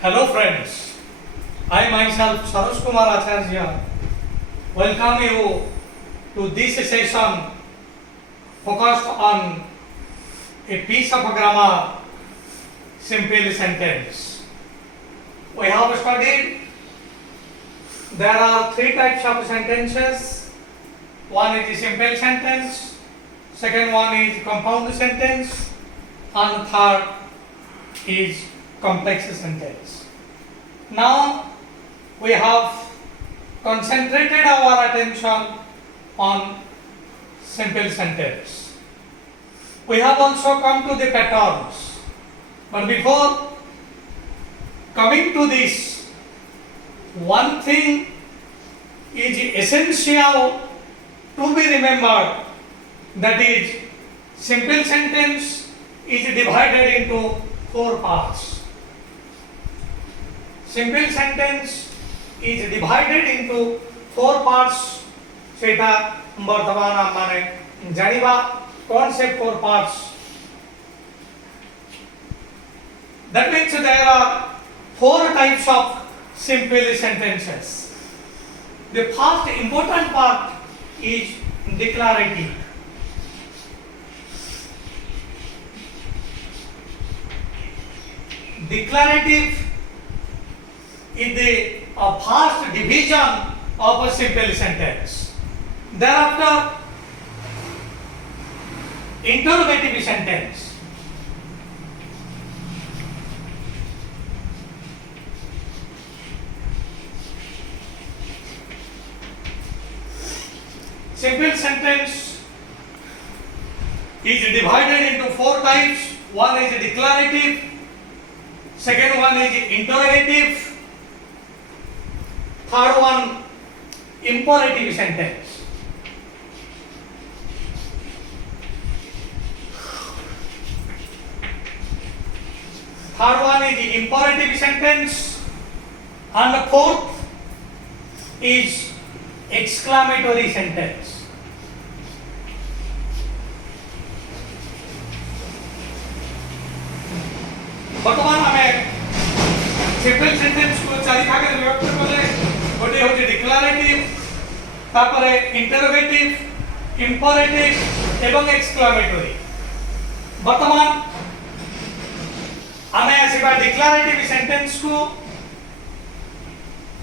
Hello friends, I myself Sarosh Kumar Acharya welcome you to this session focused on a piece of grammar, simple sentence. We have studied there are three types of sentences. One is a simple sentence, second one is compound sentence, and third is complex sentence. Now we have concentrated our attention on simple sentence. We have also come to the patterns. But before coming to this, one thing is essential to be remembered, that is, simple sentence is divided into four parts. Simple sentence is divided into four parts. सेटा वर्तमान आम माने जानिबा कौन से four parts. That means there are four types of simple sentences. The first important part is declarative. Declarative is the first division of a simple sentence. Thereafter, interrogative sentence. Simple sentence is divided into four types. One is declarative, second one is interrogative, third one imperative sentence. Third one is the imperative sentence, and the fourth is exclamatory sentence. वर्तमान हमें simple sentence को चारि भागे विभक्त करले गोटे होचे declarative, तापरे इंटरोगेटिव, इंपरेटिव एवं एक्सक्लेमेटरी. वर्तमान हमें आसीबा डिक्लेरेटिव सेंटेंस को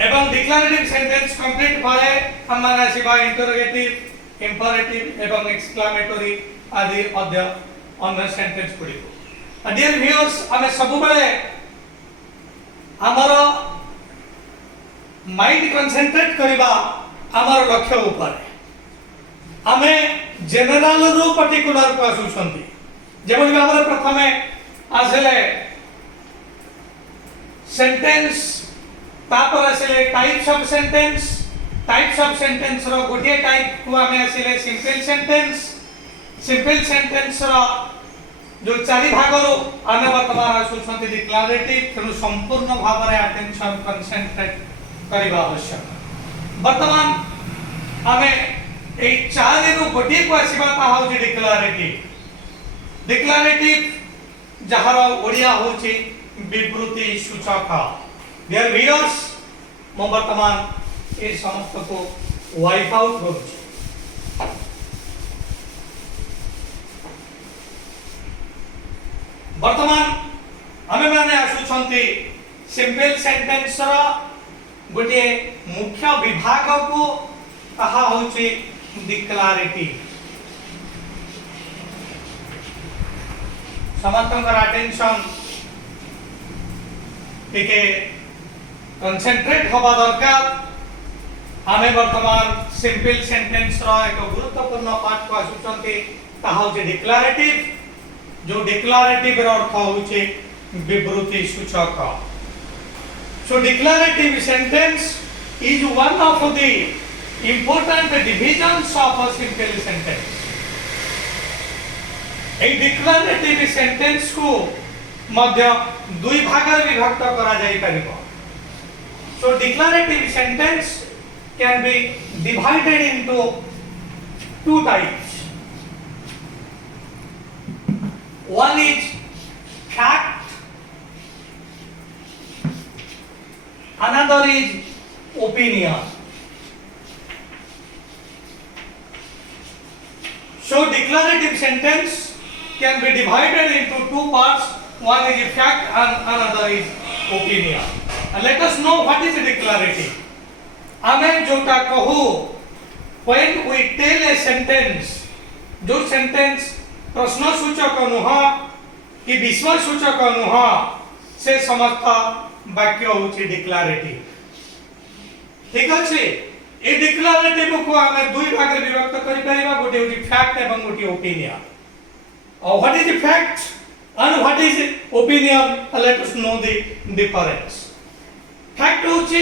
एवं डिक्लेरेटिव सेंटेंस कंप्लीट पाए हम माने आसीबा इंटरोगेटिव, इंपरेटिव एवं एक्सक्लेमेटरी आदि अन्य सेंटेंस गुडी. डियर व्यूअर्स, हमें सब बेले हमारा माइंड कंसंट्रेट करबा हमार लक्ष्य ऊपर. हमें जनरल रो पर्टिकुलर को आसुछंती. जेबोली हमरे प्रथमे आसले सेंटेंस, तापर आसले types of sentence. Types of sentence रो गोटे टाइप को हमें आसले सिंपल सेंटेंस. सिंपल सेंटेंस रो जो चारि भागरो आने वर्तमान आसुछंती डिक्लेरेटिव. तेनु संपूर्ण भाव रे अटेंशन कंसंट्रेट करबा आवश्यक. वर्तमान हमें ए चारि रो गोटे को आसीबा ता होची डिक्लेरेटिव. डिक्लेरेटिव जहार ओडिया होची विवृति सूचक. डियर व्यूअर्स, मो वर्तमान ए समस्त को वाइप आउट करूची. वर्तमान हमें माने आसुछंती सिंपल सेंटेंस रो गोटे मुख्य विभाग को कहा होची डिक्लेरेटिव. समस्तकर अटेंशन टिके कंसंट्रेट होबा दरकार. हमें वर्तमान सिंपल सेंटेंस रो एक गुरुत्वपूर्ण पार्ट को आसुछंती ताहा होची डिक्लेरेटिव. जो डिक्लेरेटिव रो अर्थ होची विवृति सूचक. So declarative sentence is one of the important divisions of a simple sentence. A declarative sentence को मध्य दुई भाग रे विभक्त करा जाई परिबो. So declarative sentence can be divided into two types. One is fact another is opinion. So declarative sentence can be divided into two parts. One is fact and another is opinion. And let us know what is declarative. आमे जोटा कहू when we tell a sentence, जो sentence प्रश्नसूचक नुह कि विश्वसूचक नुह से समस्त वाक्य होची डिक्लारेटिव। ठीक अछि, ए डिक्लारेटिव को आमे दुई भाग रे विभक्त करि परिबा, गोटे होची फैक्ट एवं गोटे ओपिनियन। और what is fact and what is opinion? Let us know the difference. Fact होची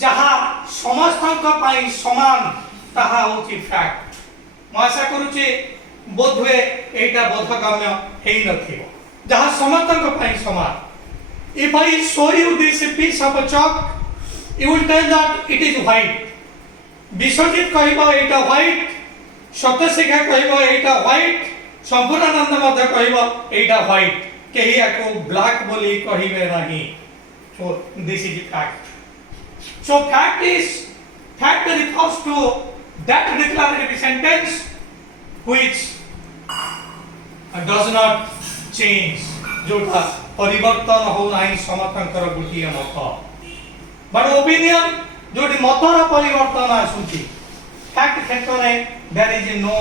जहा समस्तक पाई समान ताहा होची फैक्ट। म आशा करूची बोधवे एटा बोधगम्य हेई नथिबो जहा समस्तक पाई समान। If I show you this piece of chalk, you will tell that it is white. Vishwajit कहबो एटा white, सत्यशिखा कहबो एटा white, संपूर्णानंद मध्य कहबो एटा white, केही आको ब्लैक बोली कहिबे नाही। So this is fact. So fact refers to that declarative sentence which does not change, जोटा परिवर्तन हो नाही समर्थनकर गुटिया मत। बट ओपिनियन जोटी मतर परिवर्तन आसुची। फैक्ट क्षेत्र रे there is no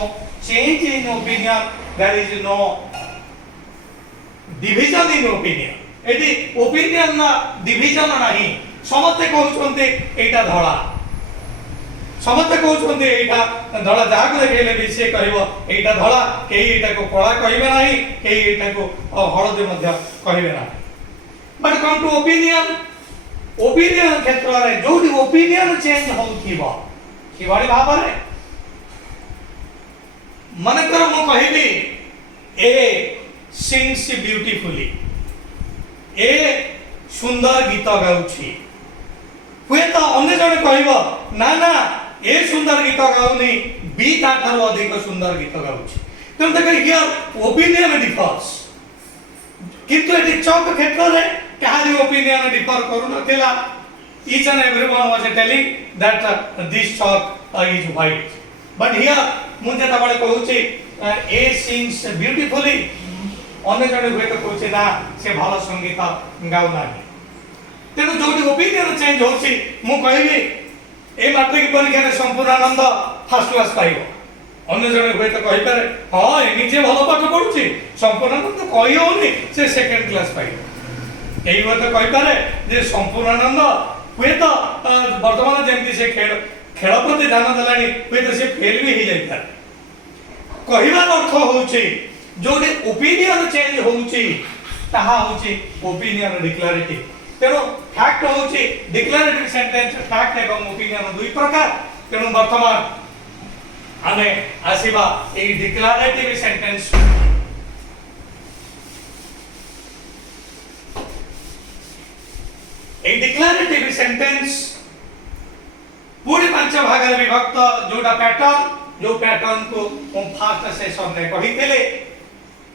change in opinion, there is no division in opinion. एटी ओपिनियन ना डिविजन नाही, समते कहउछन्ते एटा धळा, समते कहउछन्ते एटा धळा, जहा को देखैले भी से कहबो एटा धळा, केही एटा को कळा कहिबे नाही, केही एटा को हळदी मध्य कहिबे नाही। But come to opinion, opinion क्षेत्र रे जोडी ओपिनियन चेंज होउथिबो किबाडी भाबरे मन कर मु कहिबी ए सिंग्स ब्यूटीफुली, ए सुंदर गीत गाउछि, हुए तो अन्य जने कहबो ना ना ए सुंदर गीत गाउनी, बी ताठार अधिक सुंदर गीत गाउछि। तम देख हियर ओपिनियन डिफर्स, किंतु एटी चौक क्षेत्र रे कहारी ओपिनियन डिफर करू नथिला। Each and everyone was telling that this chalk is white, but here मु जेता बळे कहूछि ए सिंग्स ब्यूटीफुली, अन्य जने हुए तो कहूछि ना से भलो संगीत गाउ नाही। तेनु जोटी ओपिनियन चेंज होछि, मु कहबी ए मैट्रिक परीक्षा रे संपूर्णानंद फर्स्ट क्लास पाइबो, अन्य जने हुए तो कहि पारे हां ए निजे भलो पाठ पढुछि, संपूर्णानंद कहि होनी से सेकंड क्लास पाइबो। एई हुए तो कहि पारे जे संपूर्णानंद हुए तो वर्तमान जेमति से खेल प्रति ध्यान देलानी, हुए तो से फेल भी ही जाइता। कहिबार अर्थ होछि जोडी ओपिनियन चेंज होउछि ताहा होछि ओपिनियन डिक्लरेटिव। तेणु फैक्ट होउछि डिक्लरेटिव सेंटेंस, फैक्ट एवं ओपिनियन दुई प्रकार। तेणु वर्तमान आमे आसीबा ए डिक्लरेटिव सेंटेंस। ए डिक्लरेटिव सेंटेंस पूरी पांच भाग रे विभक्त, जोटा पैटर्न, जो पैटर्न को हम फास्ट सेशन रे कहितेले।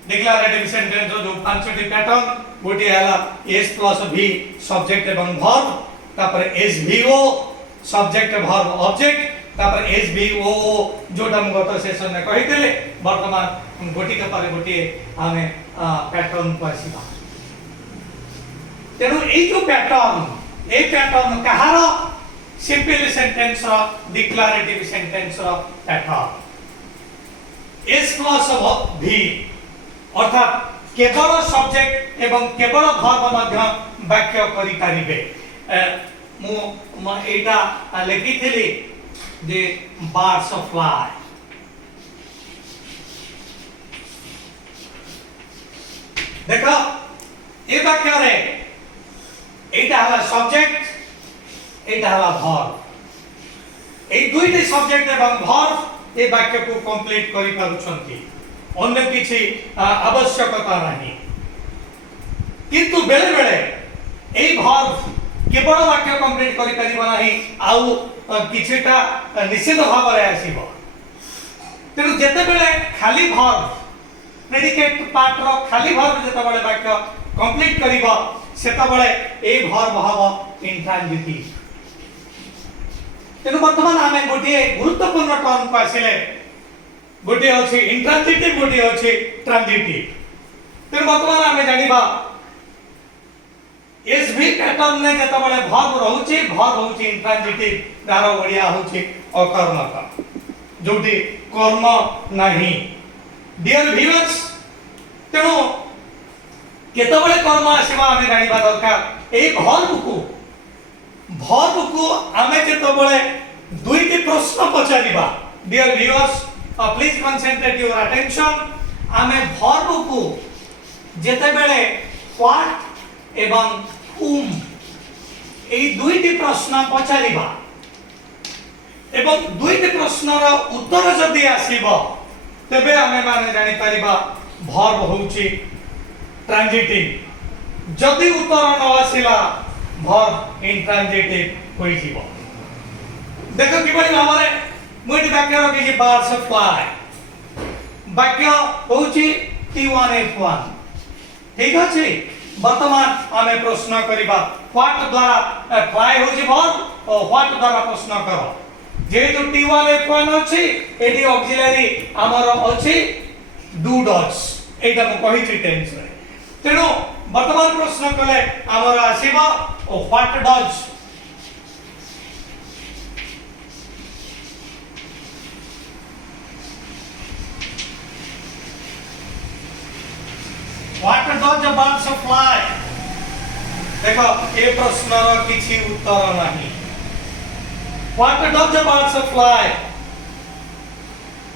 डिक्लरेटिव सेंटेंस जो पांचटी पैटर्न, गोटे हला एस प्लस भी सब्जेक्ट एवं वर्ब, तापर एस भी ओ सब्जेक्ट वर्ब ऑब्जेक्ट, तापर एस भी ओ जोटा हम गत सेशन रे कहितेले। वर्तमान गोटी के पर गोटी आमे पैटर्न को आसीबा। तेनु ए जो पैटर्न कहार सिंपल सेंटेंस रो डिक्लरेटिव सेंटेंस रो पैटर्न। एस प्लस भी अर्थात केवल सब्जेक्ट एवं केवल वर्ब मध्य वाक्य करि परिबे। मु एटा लिखिथिली जे बर्ड्स फ्लाई। देखो ए वाक्य रे एटा हला सब्जेक्ट, एटा हला वर्ब। ए दुईटी सब्जेक्ट एवं वर्ब ए वाक्य को कंप्लीट करि पारुछंती, अन्य किछि आवश्यकता नहीं। किंतु बेले बेले ए वर्ब केवल वाक्य कंप्लीट करि परिबो नाही, आउ किछिटा निश्चित भाव रे आसीबो। तेनु जेते बेले खाली वर्ब प्रेडिकेट पार्ट रो खाली वर्ब जेते बेले वाक्य कंप्लीट करिबो, सेतबळे ए भर्ब हबो इंट्रांजिटिव। तेनु वर्तमान आमे गोटे गुरुत्वपूर्ण टर्म को आसिले गोटे अछि इंट्रांजिटिव गोटे अछि ट्रांजिटिव। तेनु वर्तमान आमे जानिबा एसवी पैटर्न ने जेतबळे भर्ब रहउची भर्ब होउची इंट्रांजिटिव तार ओडिया होउची अकर्मक जोटी कर्म नाही। डियर व्यूअर्स तेनु केतबळे कर्म आसीबा आमे जानिबा दरकार। ए भर्ब को आमे जेतबळे दुईटी प्रश्न पचारिबा। Dear viewers please concentrate your attention. आमे भर्ब को जेतबळे व्हाट एवं whom ए दुईटी प्रश्न पचारिबा एवं दुईटी प्रश्नर उत्तर जदि आसीबो तबे आमे माने जानि परिबा भर्ब होउची ट्रांजिटिव। जदि उत्तर न आसिला भर्ब इंट्रांजिटिव होई जीवो। देखो किबळी भाबरे मुइटी वाक्य रखिछि बर्ड्स फ्लाई। वाक्य होउची T1 F1 ठीक अछि। वर्तमान आमे प्रश्न करिबा व्हाट द्वारा फ्लाई होछि वर्ब और व्हाट द्वारा प्रश्न करो। जेहेतु T1 F1 अछि एडी ऑक्सिलरी हमर अछि डू डज एटा म कहिछि टेंस रे। तेनो वर्तमान प्रश्न कले हमर आसीबा what does What does the birds fly? देखो ए प्रश्नर किछि उत्तर नाही। What does the birds fly?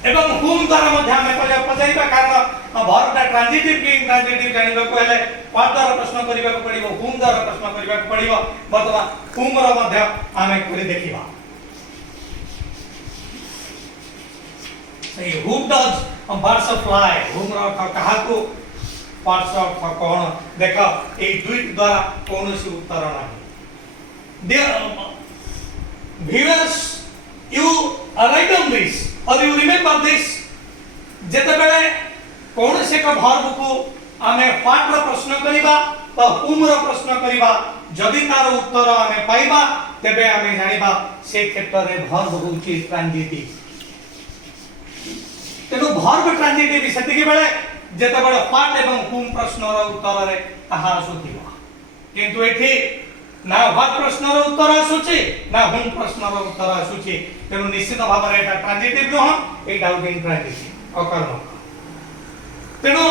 एवं whom द्वारा मध्य हमें पचारिबा कारण भर्ब ट्रांजिटिव कि इंट्रांजिटिव जानिबा को हेले what द्वारा प्रश्न करिबा को पड़िबो whom द्वारा प्रश्न करिबा को पड़िबो। वर्तमान whom रो मध्य हमें करि देखिबा। सही who does birds fly? whom रो कहा को पार्श्व कौन देख ए दुई द्वारा कौनसी उत्तर नाही। Dear viewers you write on this or you remember this जेतेबेले कौनसी का भर्ब को आमे व्हाट रो प्रश्न करिबा बा whom रो प्रश्न करिबा जदि तार उत्तर आमे पाइबा तबे आमे जानिबा से क्षेत्र रे भर्ब होउची ट्रांजिटिव। तेनु भर्ब ट्रांजिटिव सेतिके बेले जेतेबेले व्हाट एवं whom प्रश्नर उत्तर रे ताहा आसुथिबा। किंतु एठी ना व्हाट प्रश्नर उत्तर आसुची ना whom प्रश्नर उत्तर आसुची। तेनु निश्चित भाव रे एटा ट्रांजिटिव नह एटा होउची इंट्रांजिटिव अकर्मक। तेनु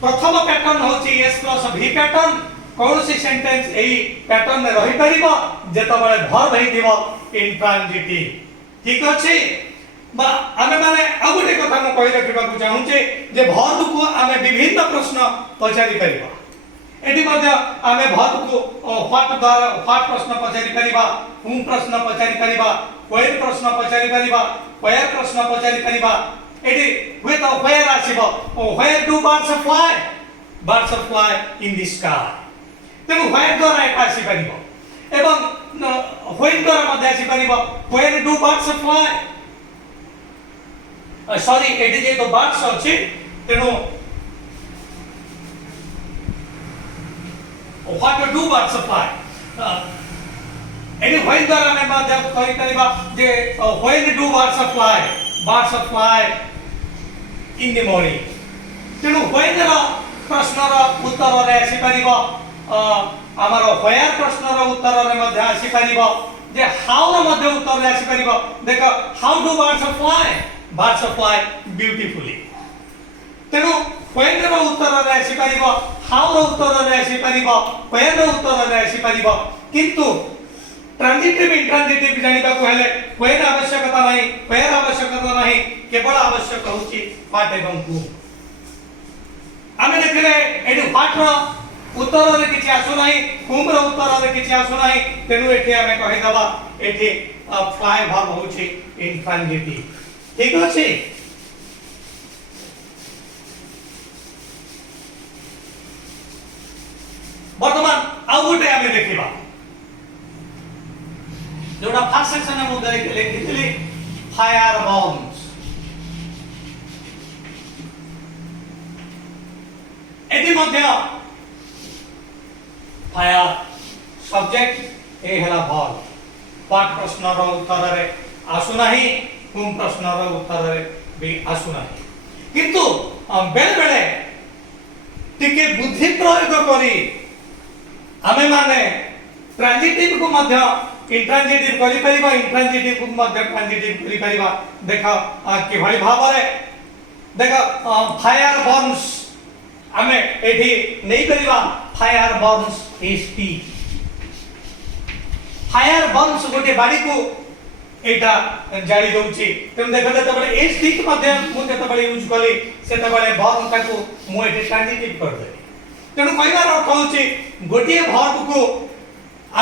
प्रथम पैटर्न होउची s + v पैटर्न। कोनोसी सेंटेंस एई पैटर्न रे रहि परिबो जेतेबेले भर्ब हेतिबो इंट्रांजिटिव ठीक अछि। बा आमे माने आ गोटे कथा म कहि रखिबा को चाहूचे जे भर्ब को आमे विभिन्न प्रश्न पचारि परिबा। एटी मध्ये आमे भर्ब को व्हाट द्वारा व्हाट प्रश्न पचारि परिबा whom प्रश्न पचारि परिबा where प्रश्न पचारि परिबा where प्रश्न पचारि परिबा। एटी with where आसीबो where do birds fly? birds fly in the sky। तेनु where द्वारा एटा आसी परिबो एवं when द्वारा मध्ये आसी परिबो where do birds fly? Sorry एटी जे तो बर्ड्स अछि तेनु व्हाट डू बर्ड्स फ्लाई एटी व्हेन द्वारा में मध्य कहि करिबा जे when do birds fly in the morning. तेनु व्हेन रो प्रश्नर उत्तर रे आसी परिबो हमर व्हेयर प्रश्नर उत्तर रे मध्य आसी परिबो जे हाउ रो मध्य उत्तर रे आसी परिबो। देखो how do birds fly birds fly beautifully। तेनु when रो उत्तर रे आसी परिबो how रो उत्तर रे आसी परिबो where रो उत्तर रे आसी परिबो। किंतु ट्रांजिटिव इंट्रांजिटिव जानिबा को हेले when आवश्यकता नाही where आवश्यकता नाही केवल आवश्यक होची what एवं whom। आमे देखले एडी what रो उत्तर रे किछि आसु नाही whom रो उत्तर रे किछि आसु नाही। तेनु एठी आमे कहि दबा एठी fly verb होची इंट्रांजिटिव ठीक अछि। वर्तमान आ गोटे आमे देखिबा जोटा फर्स्ट सेक्शन में मुद्दा लिखितली फायर बॉम्ब्स। एटी मध्य फायर सब्जेक्ट ए हला वर्ब व्हाट प्रश्न रो उत्तर रे आसु नाही whom प्रश्न रो उत्तर रे भी आसु नाही किंतु बेले बेले टिके बुद्धि प्रयोग करी आमे माने ट्रांजिटिव को मध्य इंट्रांजिटिव करि परिबा इंट्रांजिटिव को मध्य ट्रांजिटिव करि परिबा देखो कि भली भाव रे देखो फायर बर्न्स आमे एठी नहीं परिबा फायर बर्न्स एसटी फायर बर्न्स गोटे बाड़ी को एटा जारी दउची तेम देखो त बडे एसटी के मध्य मु जत बडे यूज कली सेत बडे बर्न ताको मु एठी ट्रांजिटिव कर दे तेणु कहबार अर्थ होची गोटे वर्ब को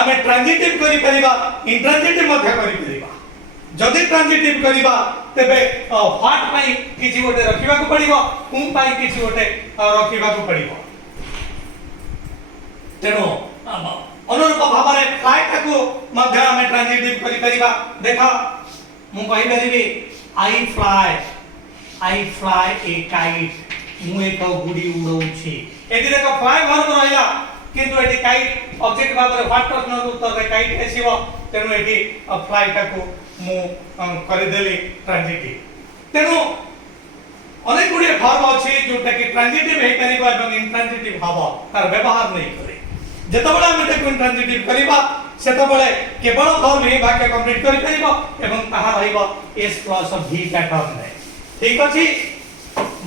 आमे ट्रांजिटिव करि परिबा इंट्रांजिटिव मध्य करि परिबा जदि ट्रांजिटिव करिबा तेबे व्हाट पाई किछि गोटे रखिबा को पड़िबो whom पाई किछि गोटे रखिबा को पड़िबो तेणु अनुरूप भाव रे फ्लाइट ताको मध्य आमे ट्रांजिटिव करि परिबा देखा मु कहि परिबी आई फ्लाई ए काइट मु एक गुडी उड़ौछि एदि देखो फ्लाई वर्ब रहला किंतु एटी काइट ऑब्जेक्ट भाव रे व्हाट प्रश्न उत्तर रे काइट आसीबो तेनु एटी फ्लाई ताको मु करि देली ट्रांजिटिव तेनु अनेक गुडी वर्ब अछि जोटा कि ट्रांजिटिव हे करिबा एवं इंट्रांजिटिव भाव तार व्यवहार नै करे जेतबेला हम एटा इंट्रांजिटिव करिबा सेतबेले केवल वर्ब ही वाक्य कंप्लीट करि परिबो एवं ताहा रहइबो s प्लस v पैटर्न रे ठीक अछि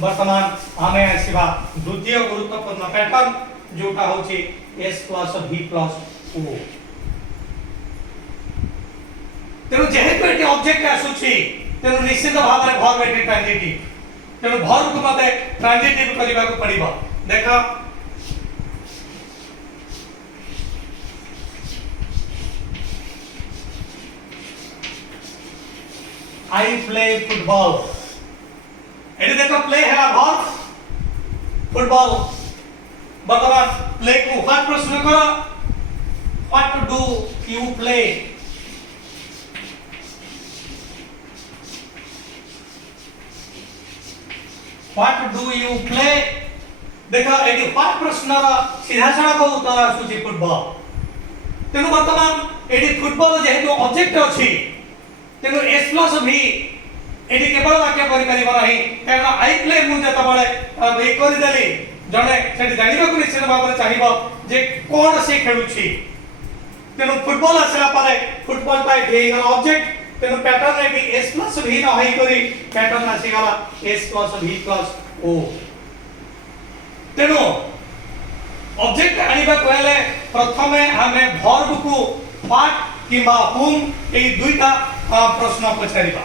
वर्तमान आमे आसीबा द्वितीय गुरुत्वपूर्ण पैटर्न जोटा होची s plus v plus o तेनु जेहेतु एटी ऑब्जेक्ट आसुची तेनु निश्चित भाव रे वर्ब एटी ट्रांजिटिव तेनु वर्ब को मते ट्रांजिटिव करिबा को पड़िबो देखो आई प्ले फुटबॉल एटी देखो प्ले हैला वर्ब फुटबॉल वर्तमान प्ले को व्हाट प्रश्न करो what do you play what do you play देखो एटी व्हाट प्रश्न रा सीधा सड़क उत्तर आसुची फुटबॉल तेनु वर्तमान एटी फुटबॉल जेहेतु ऑब्जेक्ट अछि तेनु s प्लस v एटी केवल वाक्य करि परिबो नाही कारण आई प्ले मु जत बळे वे करि देली जने सेठी जानिबा को निश्चित भाव रे चाहिबो जे कोन से खेलुछि तेनु फुटबॉल आसला पारे फुटबॉल पाइ हेगला ऑब्जेक्ट तेनु पैटर्न रे भी s प्लस v न होई करी पैटर्न आसी गला s plus v plus o तेनु ऑब्जेक्ट आनिबा कहले प्रथमे हमें वर्ब को व्हाट किबा whom ए दुईटा प्रश्न पछारिबा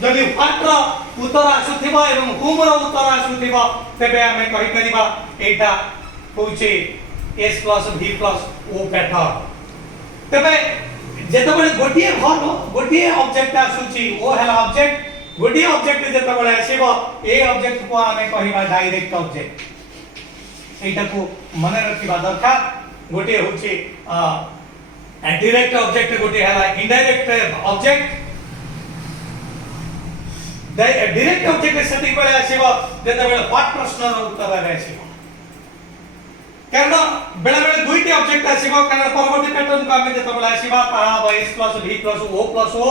जदि व्हाट रो उत्तर आसुथिबा एवं whom रो उत्तर आसुथिबा तेबे हमें कहि परिबा एटा होउची s plus v plus o pattern तेबे जेतबेले गोटिए वर्ब गोटिए ऑब्जेक्ट आसुची ओ हैला ऑब्जेक्ट गोटिए ऑब्जेक्ट जेतबेले आसीबो ए ऑब्जेक्ट को हमें कहिबा डायरेक्ट ऑब्जेक्ट एटा को मने रखिबा दरकार गोटिए होउची डायरेक्ट ऑब्जेक्ट गोटे हैला indirect object direct object setting बेले आसीबो जेतबेले व्हाट प्रश्न रो उत्तर रे आसीबो कारण बेले बेले दुईटी ऑब्जेक्ट आसीबो कारण परवर्ती पैटर्न को हमें जेतबेले आसीबा ता s plus v plus o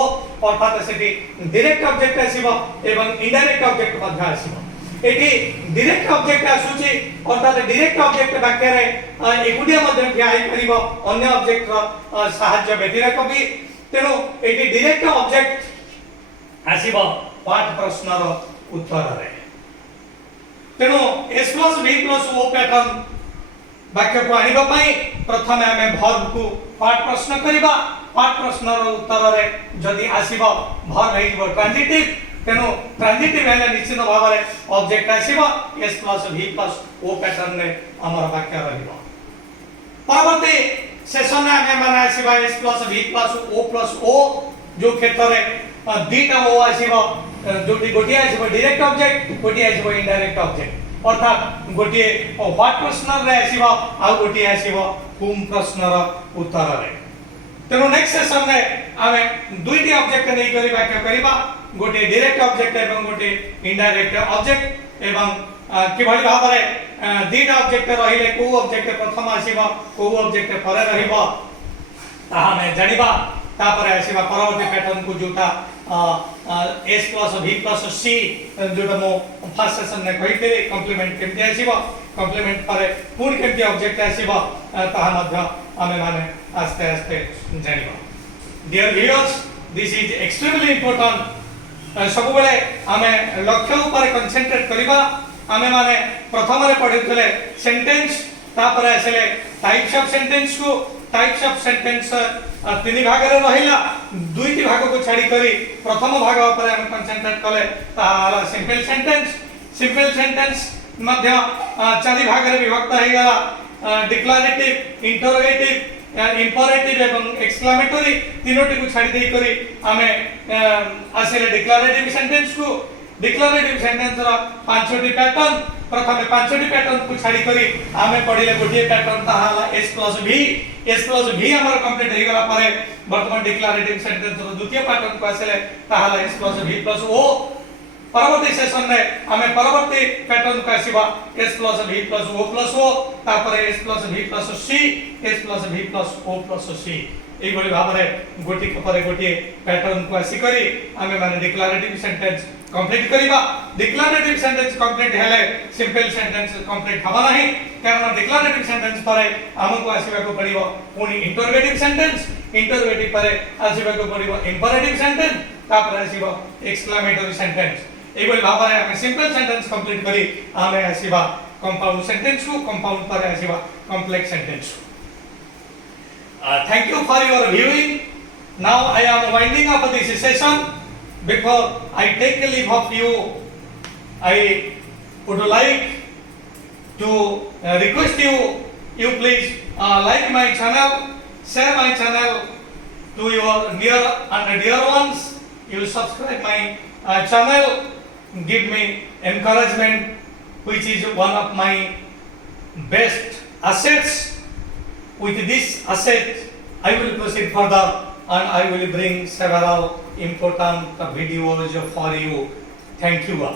अर्थात सेठी डायरेक्ट ऑब्जेक्ट आसीबो एवं इनडायरेक्ट ऑब्जेक्ट मध्ये आसीबो एठी डायरेक्ट ऑब्जेक्ट आसुची अर्थात डायरेक्ट ऑब्जेक्ट वाक्य रे एकुडिया मध्ये ठियाई परिबो अन्य ऑब्जेक्ट रो सहाय्य व्यतिरेक भी तेनु एठी डायरेक्ट ऑब्जेक्ट आसीबो व्हाट प्रश्न रो उत्तर रे तेनु s plus v plus o pattern वाक्य को आनिबा पई प्रथमे हमें वर्ब को व्हाट प्रश्न करिबा व्हाट प्रश्न रो उत्तर रे जदी आसीबो वर्ब हेइबो ट्रांजिटिव तेनु ट्रांजिटिव हेले निश्चित भाव रे ऑब्जेक्ट आसीबो s plus v plus o pattern रे हमर वाक्य रहिबो परवर्ती सेशन में हमें माने आसीबा s plus v plus o जो क्षेत्र रे दीटा o आसीबो जोटी गोटिया आसीबो डायरेक्ट ऑब्जेक्ट गोटिया आसीबो इनडायरेक्ट ऑब्जेक्ट अर्थात गोटिए व्हाट प्रश्न रे आसीबो आ गोटिए आसीबो whom प्रश्न रो उत्तर रे तेनु नेक्स्ट सेशन रे हमें दुईटी ऑब्जेक्ट नै करी वाक्य करिबा गोटे डायरेक्ट ऑब्जेक्ट एवं गोटे इनडायरेक्ट ऑब्जेक्ट एवं किभଳି भाव रे दीटा ऑब्जेक्ट रहिले को ऑब्जेक्ट प्रथम आसीबो को ऑब्जेक्ट परे रहिबो ताहा में जानिबा तापर आसीबा परवर्ती पैटर्न को जोटा s plus v plus c जोटा मो फर्स्ट सेशन में कहिते कॉम्प्लीमेंट केमति आसीबो कॉम्प्लीमेंट परे पूर्ण केमति ऑब्जेक्ट आसीबो ताहा मध्य आमे माने आस्ते आस्ते जानिबा dear viewers this is extremely important सब बेले आमे लक्ष्य ऊपर कंसंट्रेट करबा आमे माने प्रथम रे पढितले सेंटेंस तापर आसले टाइप्स ऑफ सेंटेंस को टाइप्स ऑफ सेंटेंस तीन भाग रे रहिला दुईटी भाग को छाडी करी प्रथम भाग ऊपर हम कंसंट्रेट कले ताला सिंपल सेंटेंस मध्य चारि भाग रे विभक्त हे गला डिक्लरेटिव इंटरोगेटिव इंपरेटिव एवं एक्सक्लेमेटरी तीनोटी को छाडी देई करी आमे आसले डिक्लरेटिव सेंटेंस को डिक्लरेटिव सेंटेंस रा पांचटी पैटर्न प्रथमे पांचटी पैटर्न को छाडी करी आमे पढिले गोटे पैटर्न ताहाला s plus v हमर कंप्लीट हे गला पारे वर्तमान डिक्लरेटिव सेंटेंस रो द्वितीय पैटर्न को आसले ताहाला s plus v plus o परवर्ती सेशन में आमे परवर्ती पैटर्न को आसीबा s plus v plus o तापर s plus v plus c s plus v plus o plus c एई बळी भाबरे गोटी परे गोटी पैटर्न को आसी करी आमे माने डिक्लरेटिव सेंटेंस कंप्लीट करिबा डिक्लरेटिव सेंटेंस कंप्लीट हेले सिंपल सेंटेंस कंप्लीट हबा नाही कारण डिक्लरेटिव सेंटेंस परे हमको आसीबा को पड़िबो पुनी इंटरोगेटिव परे आसीबा को पड़िबो इंपरेटिव सेंटेंस तापर आसीबो एक्सक्लेमेटरी सेंटेंस एई बळी भाबरे आमे सिंपल सेंटेंस कंप्लीट करी आमे आसीबा कंपाउंड सेंटेंस को कंपाउंड परे आसीबा complex sentence thank you for your viewing. Now I am winding up this session. Before I take a leave of you, I would like to request you please like my channel, share my channel to your near and dear ones. You subscribe my channel, give me encouragement, which is one of my best assets. With this asset, I will proceed further and I will bring several important videos for you. Thank you all.